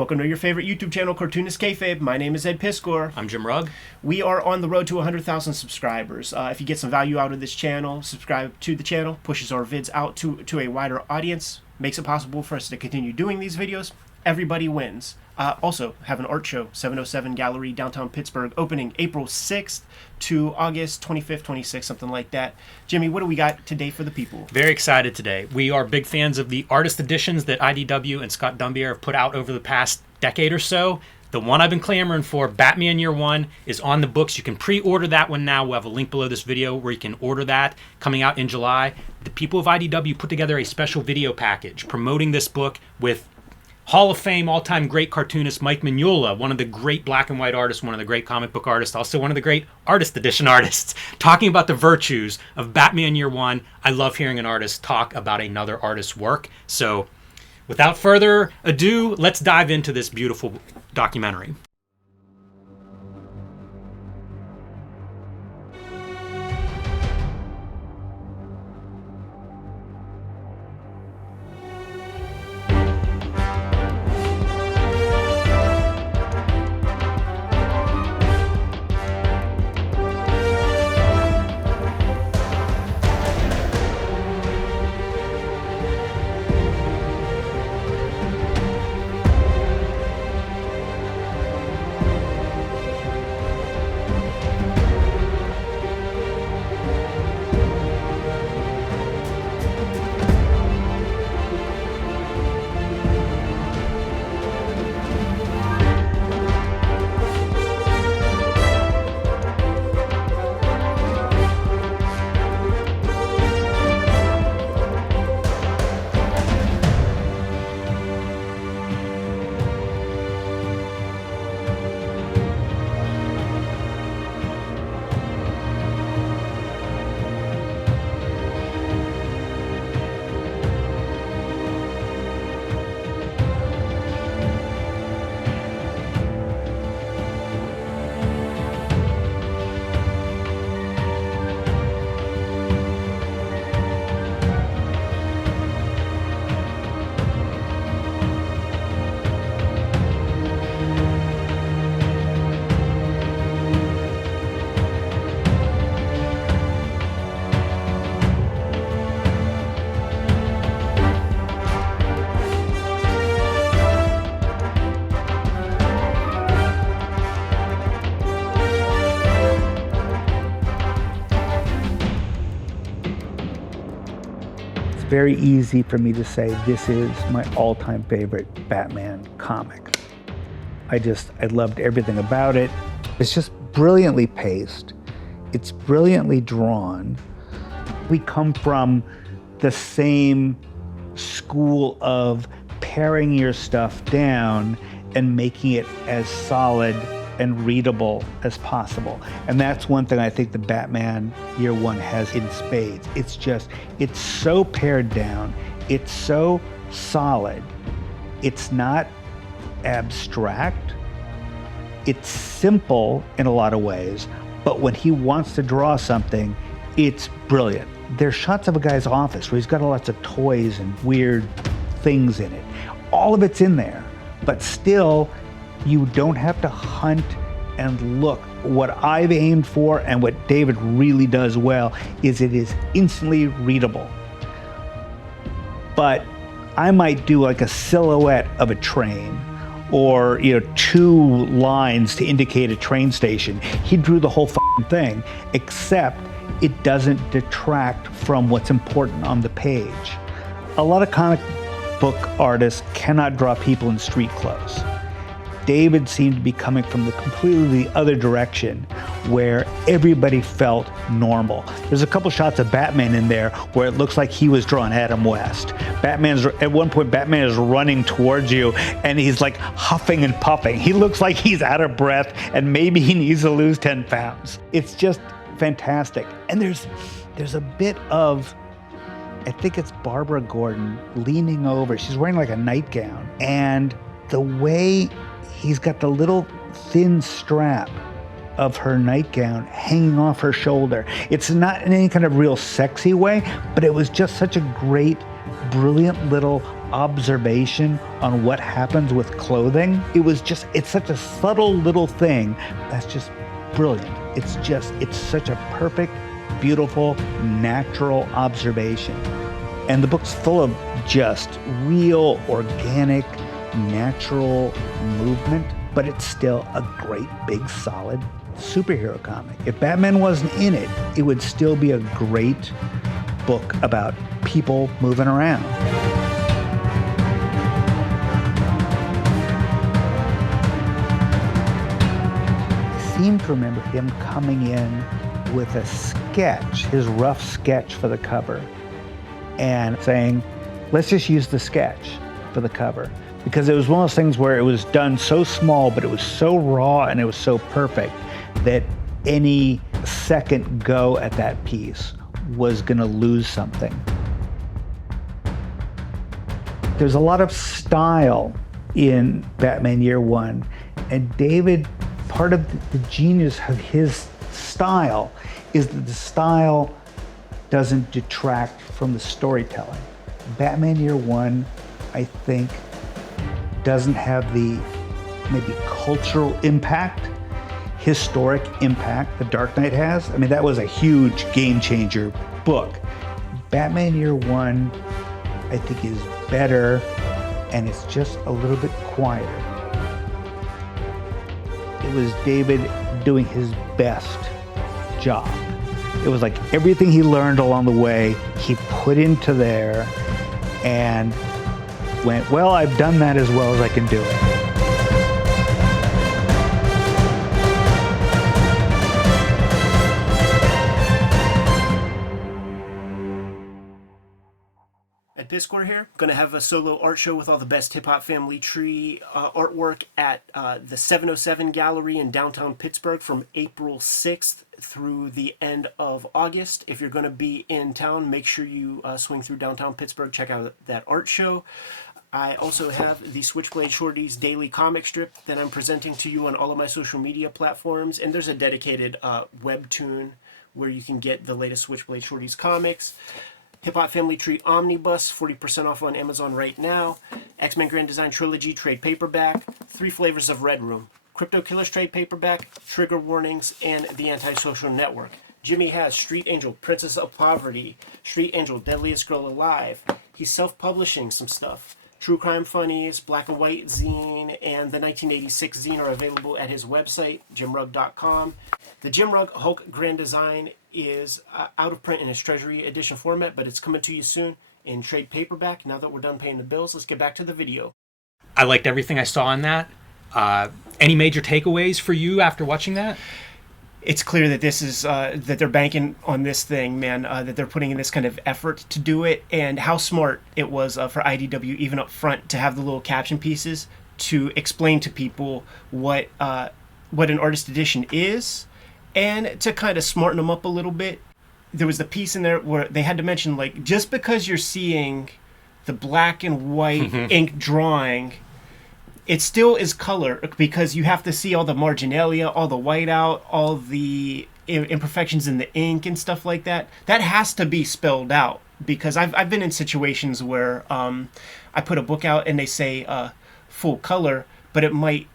Welcome to your favorite YouTube channel, Cartoonist Kayfabe. My name is Ed Piskor. I'm Jim Rugg. We are on the road to 100,000 subscribers. If you get some value out of this channel, subscribe to the channel, pushes our vids out to a wider audience, makes it possible for us to continue doing these videos. Everybody wins. Also, have an art show, 707 Gallery, downtown Pittsburgh, opening April 6th to August 25th, 26th, something like that. Jimmy, what do we got today for the people? Very excited today. We are big fans of the artist editions that IDW and Scott Dumbier have put out over the past decade or so. The one I've been clamoring for, Batman Year One, is on the books. You can pre-order that one now. We'll have a link below this video where you can order that, coming out in July. The people of IDW put together a special video package promoting this book with Hall of Fame, all-time great cartoonist Mike Mignola, one of the great black and white artists, one of the great comic book artists, also one of the great artist edition artists, talking about the virtues of Batman Year One. I love hearing an artist talk about another artist's work. So without further ado, let's dive into this beautiful documentary. Very easy for me to say this is my all-time favorite Batman comic. I loved everything about it. It's just brilliantly paced. It's brilliantly drawn. We come from the same school of paring your stuff down and making it as solid and readable as possible. And that's one thing I think the Batman Year One has in spades. It's so pared down, it's so solid, it's not abstract, it's simple in a lot of ways, but when he wants to draw something, it's brilliant. There's shots of a guy's office where he's got lots of toys and weird things in it. All of it's in there, but still, you don't have to hunt and look. What I've aimed for and what David really does well is it is instantly readable. But I might do like a silhouette of a train or, two lines to indicate a train station. He drew the whole thing, except it doesn't detract from what's important on the page. A lot of comic book artists cannot draw people in street clothes. David seemed to be coming from the completely other direction where everybody felt normal. There's a couple shots of Batman in there where it looks like he was drawing Adam West. At one point, Batman is running towards you and he's like huffing and puffing. He looks like he's out of breath and maybe he needs to lose 10 pounds. It's just fantastic. And there's a bit of, I think it's Barbara Gordon leaning over. She's wearing like a nightgown, and the way he's got the little thin strap of her nightgown hanging off her shoulder. It's not in any kind of real sexy way, but it was just such a great, brilliant little observation on what happens with clothing. It's such a subtle little thing that's just brilliant. It's such a perfect, beautiful, natural observation. And the book's full of just real, organic, natural movement, but it's still a great, big, solid superhero comic. If Batman wasn't in it, it would still be a great book about people moving around. I seem to remember him coming in with a sketch, his rough sketch for the cover, and saying, let's just use the sketch for the cover. Because it was one of those things where it was done so small, but it was so raw and it was so perfect that any second go at that piece was gonna lose something. There's a lot of style in Batman Year One, and David, part of the genius of his style is that the style doesn't detract from the storytelling. Batman Year One, I think, doesn't have the maybe cultural impact, historic impact that Dark Knight has. I mean, that was a huge game changer book. Batman Year One, I think, is better, and it's just a little bit quieter. It was David doing his best job. It was like everything he learned along the way, he put into there and went, well, I've done that as well as I can do it. At Biscore here, going to have a solo art show with all the best Hip Hop Family Tree artwork at the 707 Gallery in downtown Pittsburgh from April 6th through the end of August. If you're going to be in town, make sure you swing through downtown Pittsburgh, check out that art show. I also have the Switchblade Shorties daily comic strip that I'm presenting to you on all of my social media platforms, and there's a dedicated webtoon where you can get the latest Switchblade Shorties comics. Hip Hop Family Tree Omnibus, 40% off on Amazon right now. X-Men Grand Design Trilogy trade paperback. 3 flavors of Red Room. Crypto Killers trade paperback. Trigger Warnings, and The Antisocial Network. Jimmy has Street Angel, Princess of Poverty. Street Angel, Deadliest Girl Alive. He's self-publishing some stuff. True Crime Funnies, Black and White Zine, and the 1986 Zine are available at his website, jimrugg.com. The Jim Rugg Hulk Grand Design is out of print in its Treasury Edition format, but it's coming to you soon in trade paperback. Now that we're done paying the bills, let's get back to the video. I liked everything I saw in that. Any major takeaways for you after watching that? It's clear that this is that they're banking on this thing, man. That they're putting in this kind of effort to do it, and how smart it was for IDW, even up front, to have the little caption pieces to explain to people what an artist edition is, and to kind of smarten them up a little bit. There was the piece in there where they had to mention, like, just because you're seeing the black and white ink drawing, it still is color, because you have to see all the marginalia, all the whiteout, all the imperfections in the ink and stuff like that. That has to be spelled out, because I've been in situations where I put a book out and they say full color, but it might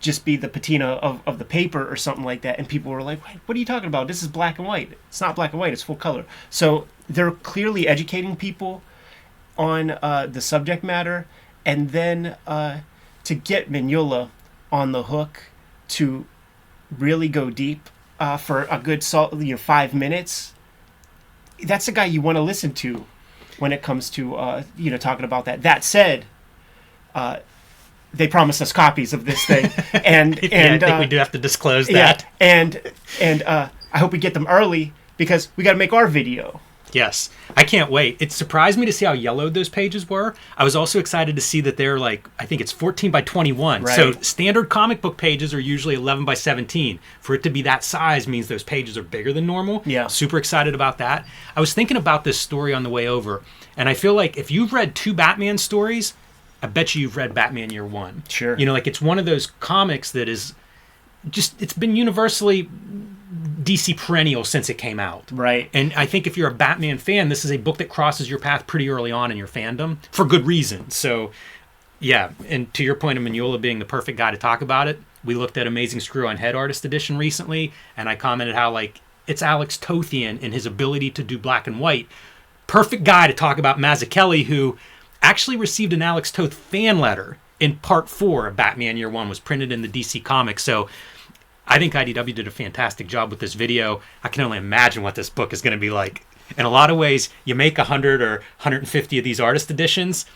just be the patina of the paper or something like that, and people were like, what are you talking about? This is black and white. It's not black and white, it's full color. So they're clearly educating people on the subject matter. And then to get Mignola on the hook to really go deep for a good 5 minutes, that's the guy you want to listen to when it comes to talking about that. That said, they promised us copies of this thing, and I think we do have to disclose that. Yeah, and I hope we get them early, because we got to make our video. Yes, I can't wait. It surprised me to see how yellowed those pages were. I was also excited to see that they're like, I think it's 14 by 21. Right. So standard comic book pages are usually 11 by 17. For it to be that size means those pages are bigger than normal. Yeah. Super excited about that. I was thinking about this story on the way over, and I feel like if you've read 2 Batman stories, I bet you've read Batman Year One. Sure. Like, it's one of those comics that is just, it's been universally DC perennial since it came out. Right. And I think if you're a Batman fan, this is a book that crosses your path pretty early on in your fandom for good reason. So, yeah. And to your point of Mignola being the perfect guy to talk about it, we looked at Amazing Screw-On Head Artist Edition recently, and I commented how, like, it's Alex Tothian and his ability to do black and white. Perfect guy to talk about Mazzucchelli, who actually received an Alex Toth fan letter in part 4 of Batman Year One, was printed in the DC Comics. So I think IDW did a fantastic job with this video. I can only imagine what this book is going to be like. In a lot of ways, you make 100 or 150 of these artist editions,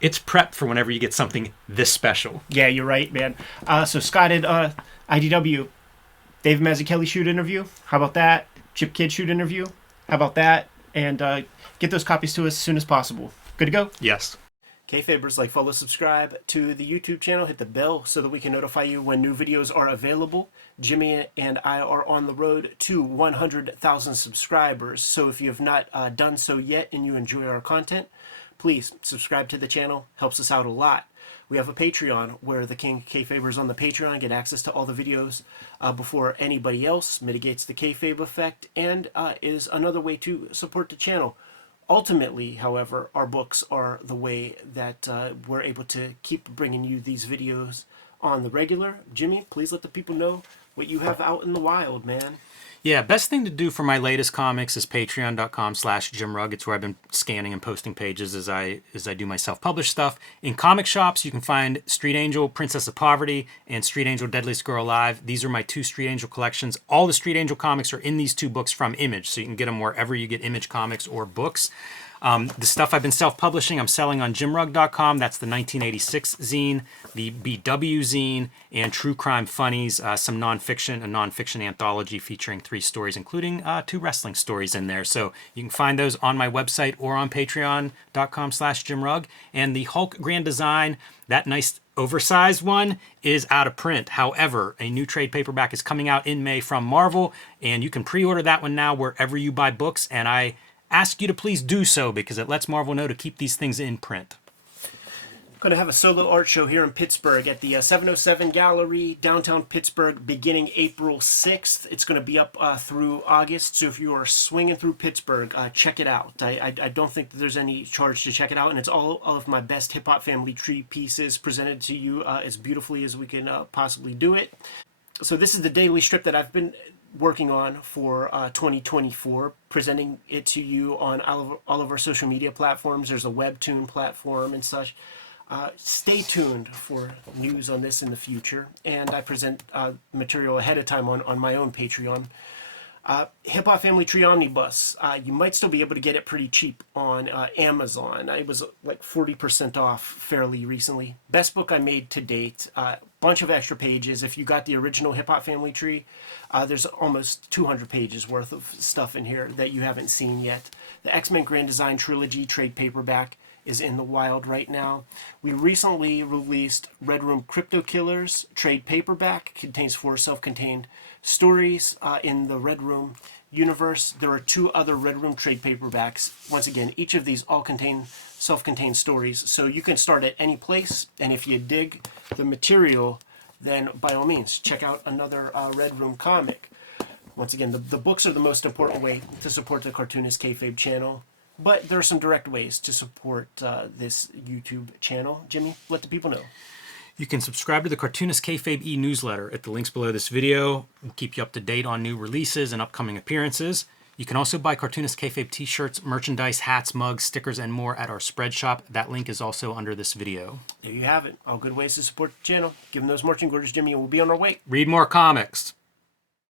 it's prepped for whenever you get something this special. Yeah, you're right, man. So Scott at IDW, Dave Mazzucchelli shoot interview. How about that? Chip Kidd shoot interview. How about that? And get those copies to us as soon as possible. Good to go? Yes. Kayfabers, like, follow, subscribe to the YouTube channel. Hit the bell so that we can notify you when new videos are available. Jimmy and I are on the road to 100,000 subscribers. So if you have not done so yet and you enjoy our content, please subscribe to the channel. Helps us out a lot. We have a Patreon where the King Kayfabers on the Patreon get access to all the videos before anybody else, mitigates the kayfabe effect, and is another way to support the channel. Ultimately, however, our books are the way that we're able to keep bringing you these videos on the regular. Jimmy, please let the people know what you have out in the wild, man. Yeah, best thing to do for my latest comics is patreon.com/JimRugg. It's where I've been scanning and posting pages as I do my self-published stuff. In comic shops, you can find Street Angel, Princess of Poverty, and Street Angel, Deadliest Girl Alive. These are my 2 Street Angel collections. All the Street Angel comics are in these 2 books from Image, so you can get them wherever you get Image comics or books. The stuff I've been self-publishing, I'm selling on JimRugg.com. That's the 1986 zine, the BW zine, and True Crime Funnies, some nonfiction, a nonfiction anthology featuring 3 stories, including 2 wrestling stories in there. So you can find those on my website or on patreon.com/JimRugg. And the Hulk Grand Design, that nice oversized one, is out of print. However, a new trade paperback is coming out in May from Marvel, and you can pre-order that one now wherever you buy books, and I ask you to please do so because it lets Marvel know to keep these things in print. I'm going to have a solo art show here in Pittsburgh at the 707 Gallery, downtown Pittsburgh, beginning April 6th. It's going to be up through August, so if you are swinging through Pittsburgh, check it out. I don't think that there's any charge to check it out, and it's all of my best Hip Hop Family Tree pieces presented to you as beautifully as we can possibly do it. So this is the daily strip that I've been working on for 2024, presenting it to you on all of our social media platforms. There's a Webtoon platform and such. Stay tuned for news on this in the future, and I present material ahead of time on my own Patreon. Hip Hop Family Tree Omnibus. You might still be able to get it pretty cheap on Amazon. It was like 40% off fairly recently. Best book I made to date. Bunch of extra pages. If you got the original Hip Hop Family Tree, there's almost 200 pages worth of stuff in here that you haven't seen yet. The X-Men Grand Design Trilogy trade paperback is in the wild right now. We recently released Red Room Crypto Killers trade paperback. Contains 4 self-contained stories in the Red Room universe. There are 2 other Red Room trade paperbacks. Once again, each of these all contain self-contained stories, so you can start at any place, and if you dig the material, then by all means, check out another Red Room comic. Once again, the books are the most important way to support the Cartoonist Kayfabe channel, but there are some direct ways to support this YouTube channel. Jimmy, let the people know. You can subscribe to the Cartoonist Kayfabe e-newsletter at the links below this video. We'll keep you up to date on new releases and upcoming appearances. You can also buy Cartoonist Kayfabe t-shirts, merchandise, hats, mugs, stickers, and more at our spread shop. That link is also under this video. There you have it. All good ways to support the channel. Give them those marching orders, Jimmy, and we'll be on our way. Read more comics.